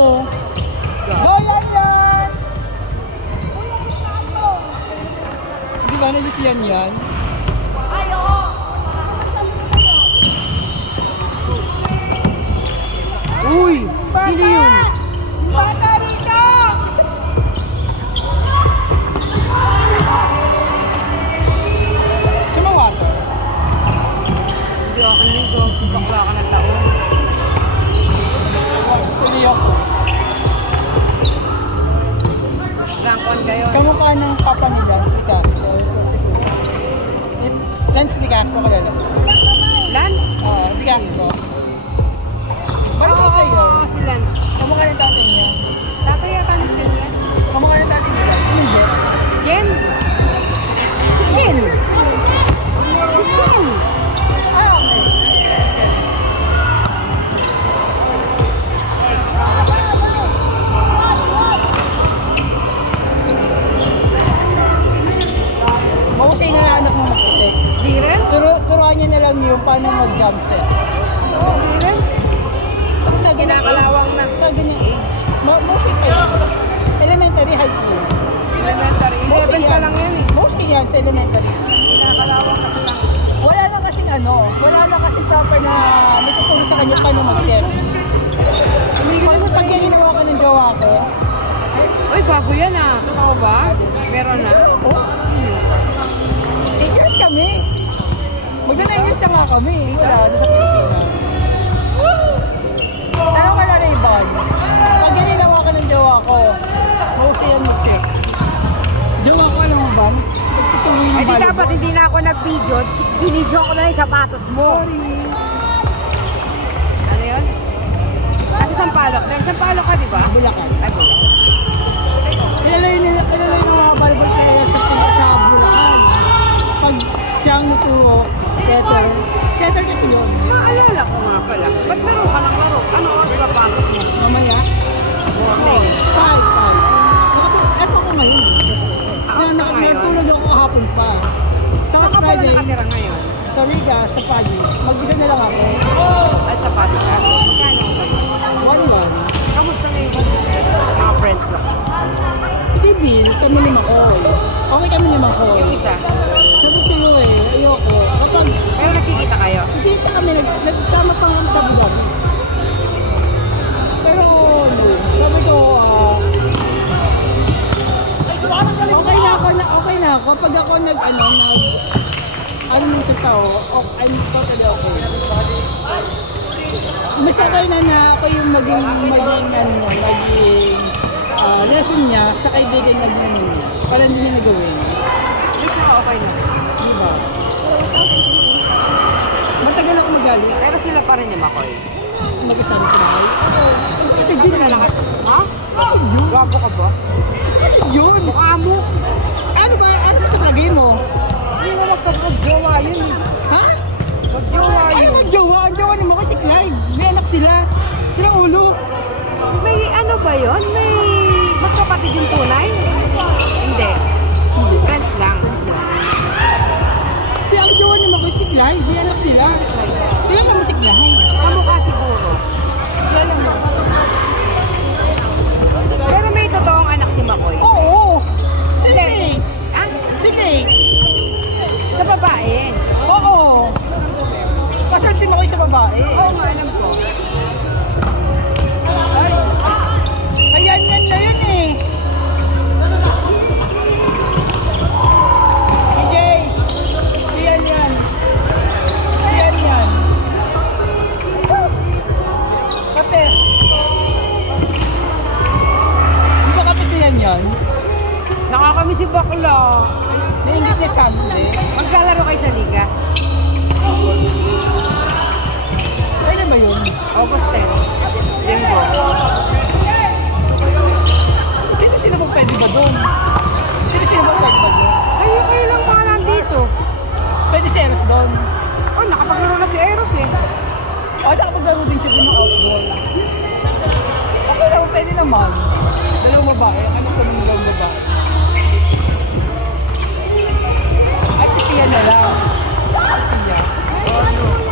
oh. Bayan yan! Di ba na Lucian yan? Uy! Sino yun? Bata rito! Si Mawato. Hindi ako linggo. Bakla ka ng taon. Hindi ako. Rank 1 kayo. Kamukha ng papa ni Lance Di Castro. Lance Di Castro kalala. Lance? Di Castro. Balik Oo, kayo. oo, si Lance. Kamukha ng tatay niya. Tatay yata ni Jen yan. Kamukha ng tatay niya. Hindi. Jen? Si Jen? Si Jen? Okay. Mahusay na anak mo mag-protect. Di rin? Turuan niya na lang yung paano mag-jump set. Di rin? Sa ganyang Kinakalawang na. Sa ganyang age. Mahusay pa yan. Elementary, high school. Elementary. 11 pa lang yan eh. Mahusay yan sa elementary. Kinakalawang kasi lang. Wala lang kasing proper na nagtuturo sa kanya paano mag-set. Pag yan ginawa ko ng jowa ko, Uy, bago yan ah. Totoo ba? Meron na? nagturo ko. Sino? 8 years kami. Magna 9 years na nga kami. Wala, sa Pilipinas. Tanong ka na rin, Ivan. Pag yan ginawa ko ng jowa ko, mahusay yan mag-set. Jowa ko, alam mo ba? Pagtutuloy ng Eh di volleyball. dapat hindi na ako nag-video. Binidyo ko na lang yung sapatos mo. Sorry. Ano yun? Kasi Sampalok. Dahil Sampalok ka, di ba? Bulacan. Ay, Bulacan. Kilala yun mga volleyball player sa Bulacan. Pag siya ang naturo, setter. Setter kasi yun. Naalala ko nga pala. Ba't laro ka ng laro? Ano oras ba pasok mo? Mamaya. Morning. 5. Eto ko ngayon. Ako pa ngayon? Nagtulog ako kahapon pa. Tapos Saan ka pala Friday, nakatira ngayon? sa Riga, sa Pagi. Mag-isa na lang ako. At sa pati ka? Magkano ang kayo? 1-1. Kamusta na yung mga friends mo? Si Bill, kami lima ko. Okay kami lima ko. Yung isa? Sabi sa'yo ayoko. Kapag Pero nakikita kayo? hindi kami nagsama pa kami sa Abu Dhabi. Pero, sabi ko, okay na ako. Pag ako ano nang sa tao, I'm totally okay. Mas okay na ako yung maging lesson niya sa kaibigan na gano'n niya. Para hindi niya nagawin. Hindi ka okay na. Di ba? Matagal ako magalit. Pero sila pa rin ni Makoy. Magkasama sa bahay. Kapatid yun Sila eh. lahat. Ha? Kapatid yun. Gago ka ba? Kapatid yun. Mukha mo. Ano ba sa lagay mo? Hindi mo magkapag-jowa yun eh. Ha? Mag-jowa Ano yun. mag-jowa? Ang jowa naman ko si Clyde. May anak sila. Silang ulo. May ano ba yun? May magkapatid yung tunay? Hindi. Friends lang. Ang jowa naman ko si Clyde. May anak sila. Tingnan mo si Clyde. Sa mukha siguro. Kilala mo. Pero may totoong anak si Makoy. Oo. Si Clyde. Ah? Si Clyde. Sa babae? Oo. Kasal si Makoy sa babae. Oo nga, alam ko. Ayan yan na yun eh. DJ. Yan yan. Yan yan. Kapes. Di ba kapes na yan? Nakakami si Bakla. Naingit niya sa amin eh. Maglalaro kayo sa liga. Kailan ba yun? August 10. Linggo. Sino bang pwede ba doon? Sino bang pwede ba doon? Kayo lang mga nandito. Pwede si Eros doon. Oh, nakapaglaro na si Eros eh. O, nakapaglaro din siya doon ng outball. Okay naman, pwede naman. Dalawang babae. Ano ko ng dalawang babae? At si Pia na lang. Pia. Oh, no.